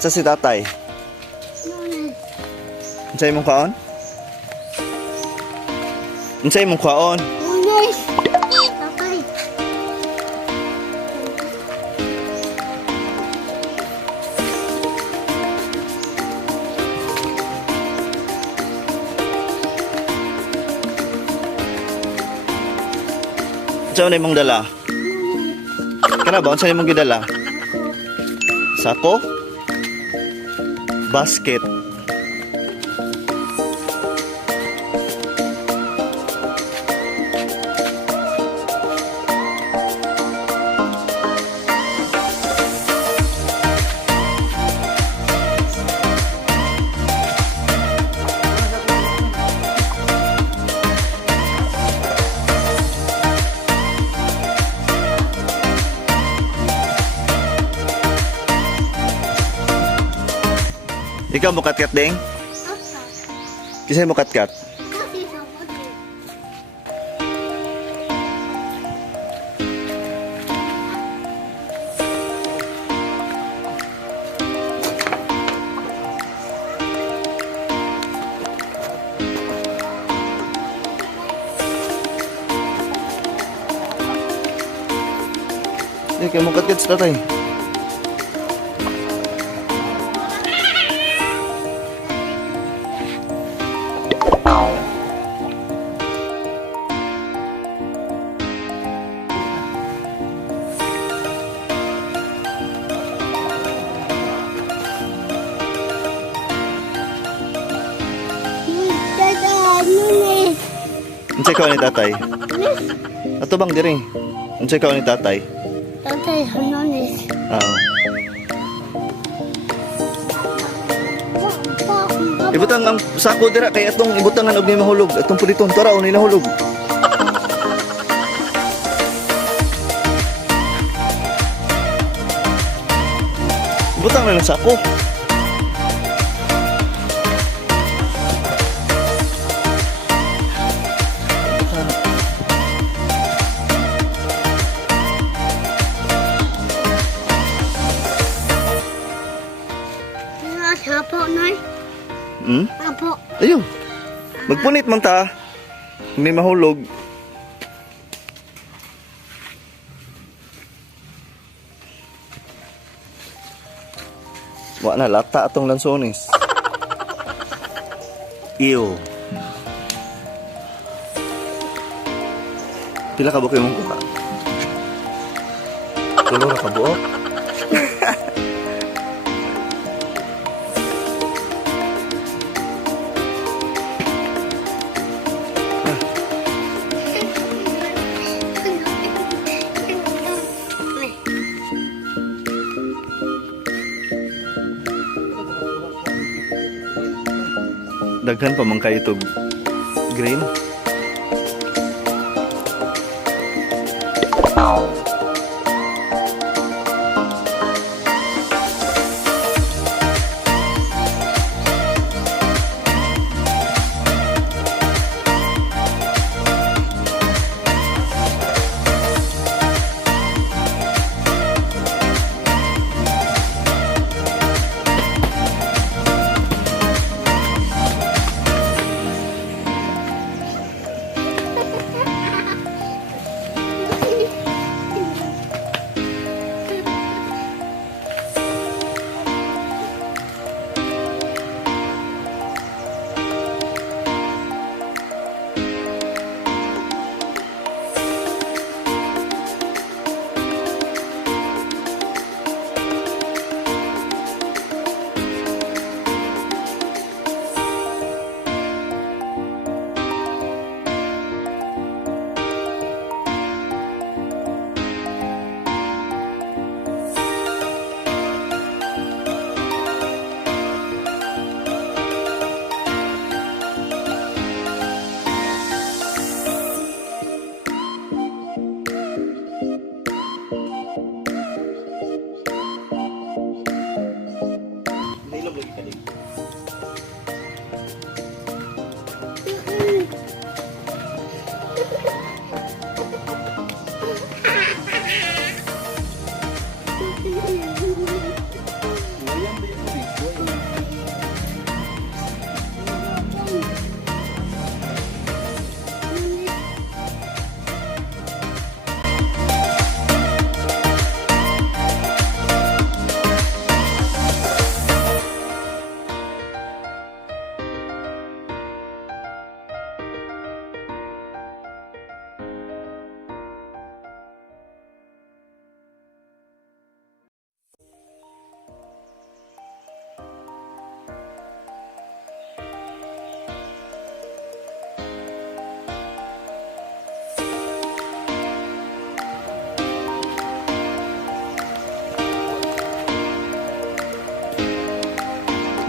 Sa si tatay. Unsay imong kaon? Unsay imong kaon? Lunes. Tatay. Unsay na imong dala? Kana ba unsay imong gidala? Sako? Basket. Ikaw mo kat-kat ding? Kisay mo kat-kat? Kasi sa puti. Ikaw mo kat-kat sa tatay. Lunes. Unsay kaon ni tatay? Ato bang diri? Unsay kaon ni tatay? Tatay, lunes. Oo. Ibutang ang sako dira kay atong ibutangan og ni mahulog. Atong puliton tara o ni nahulog. Ibutang na lang sako. Apo, Nay. Hmm? Apo. Ayun. Magpunit man ta. Hindi mahulog. Wa na lata atong lansones. Iyo. Pila ka ba kayo mong kuha? Tulo na ka buok? Daghan pa man kayo itong green.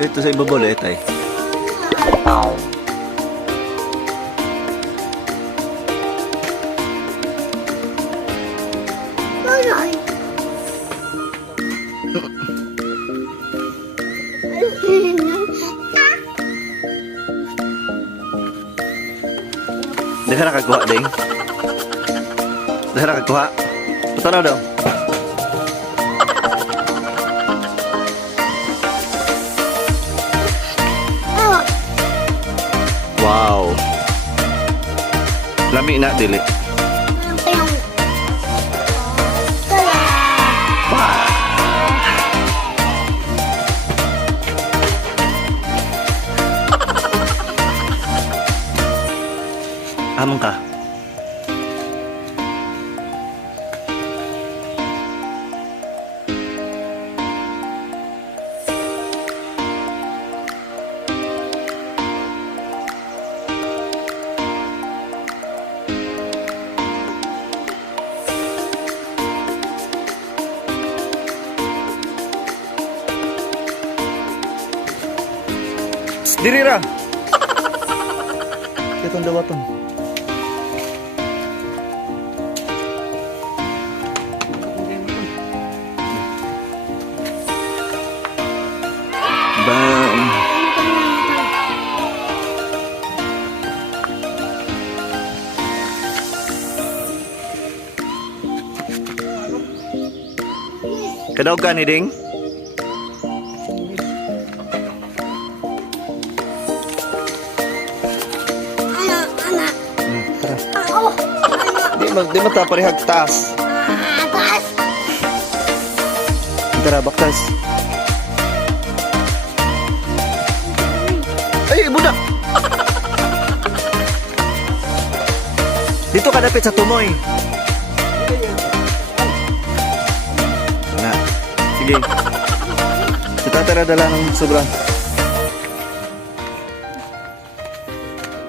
Dito sa ibabaw ulit ay. Nanay. Di ka nakakuha, Ding? Di ka nakakuha? Punta na daw. Oh, Wow. Lami na, dili. yung Tala. Amon ka. Psst, diri ra. Itong dawaton. Bam. Kadaw ka ni Ding? Anak. Tara. Oh, Di mataparihag taas. taas. Tara, baktas. Ay, budak! Dito ka dapit sa tumoy. Na. Sige. Kita tara dala ng sobra.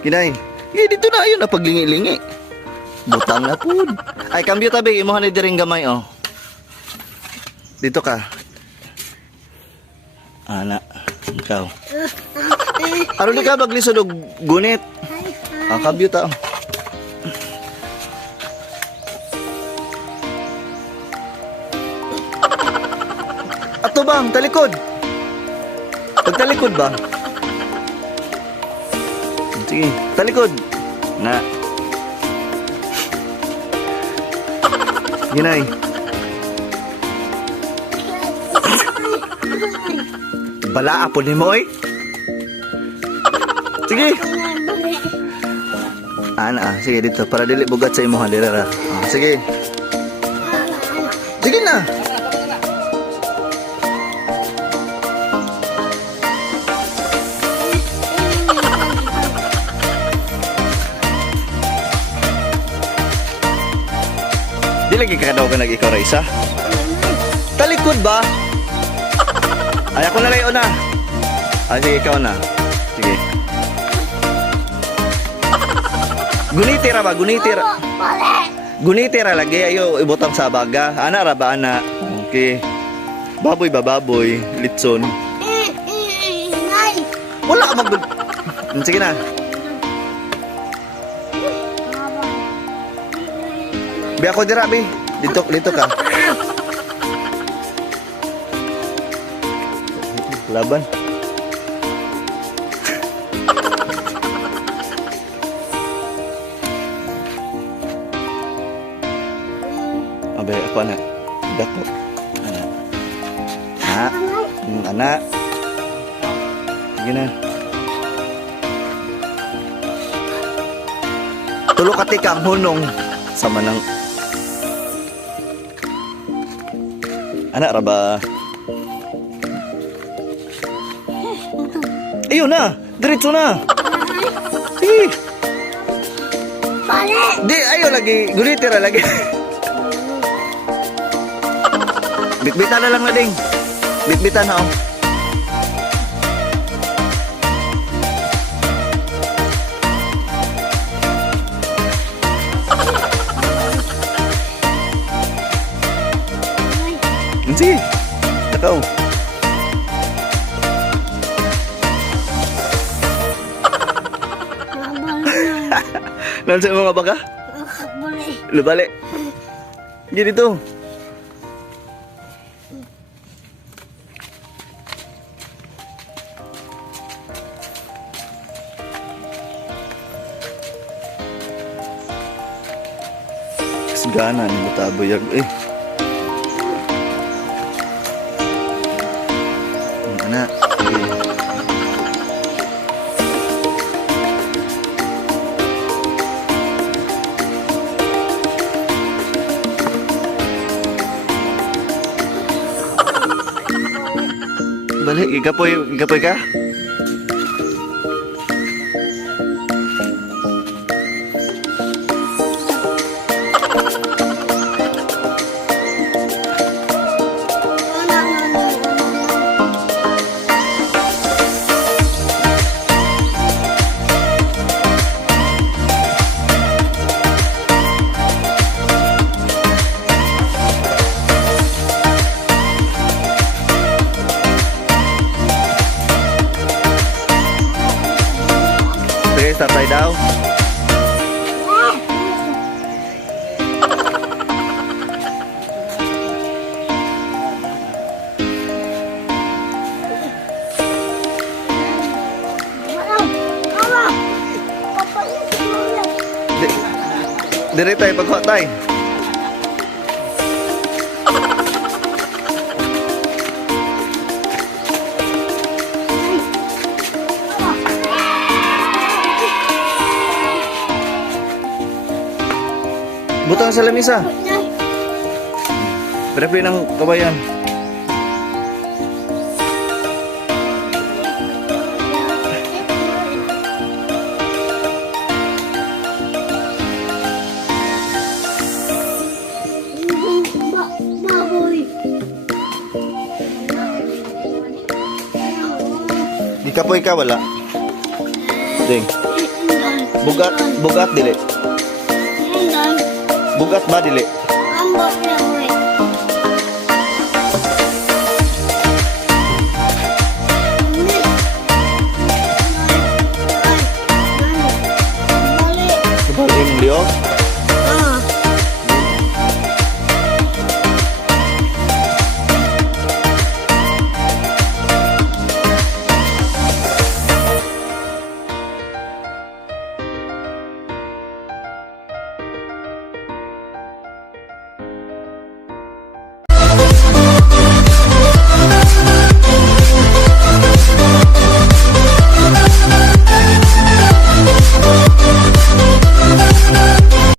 Kinay. Eh, dito na ayun na paglingi-lingi. Butang na po. Ay, kambyo tabi. Imuhan na diring gamay, oh. Dito ka. Ana, ikaw. Aron di ka maglisod og gunit. Ah, kambyo ta. Ato bang, talikod. Pagtalikod ba? Sige, talikod. Na. Ginay. Bala po ni mo eh. Sige. Sige dito para dili bugat sa imo halira. Sige. Sige na. Di lagi ka daw ka nag-ikaw ra isa. Talikod ba? Ay, ako na layo na. Sige, ikaw na. Sige. Gunitira ba? Gunitira. Gunitira lagi. Ayo, ibutang sa baga. Ana ra ba, ana? Okay. Baboy ba, baboy? Litson. Nay. Wala ka mag... Sige na. Bi ako dira, bi. Dito ka. Laban. Abe, ako na. Dako. Anak. Anak. Sige na. Tulo ka tikang hunong sa manang. Anak ra ba? Ayun na! Diretso na! Eh! Balik. Di, ayo lagi. Gunitira lagi. Bitbitan na lang na ding. Bitbitan na oh. Sige. Takaw. Nansa mga baga? Boleh. Lubali. Gini to. Sigana ni Butaboyag eh. Ang anak. Eh. Balik, igapoy ka? Sige, stop tayo daw. Diri tayo, pag-hot tayo. Butang sa lamisa. Prepe ng kabayan. Baboy. Di kapoy ka, wala. Ding. Bugat dili. Indan. Bugat ba dili? Ambot na.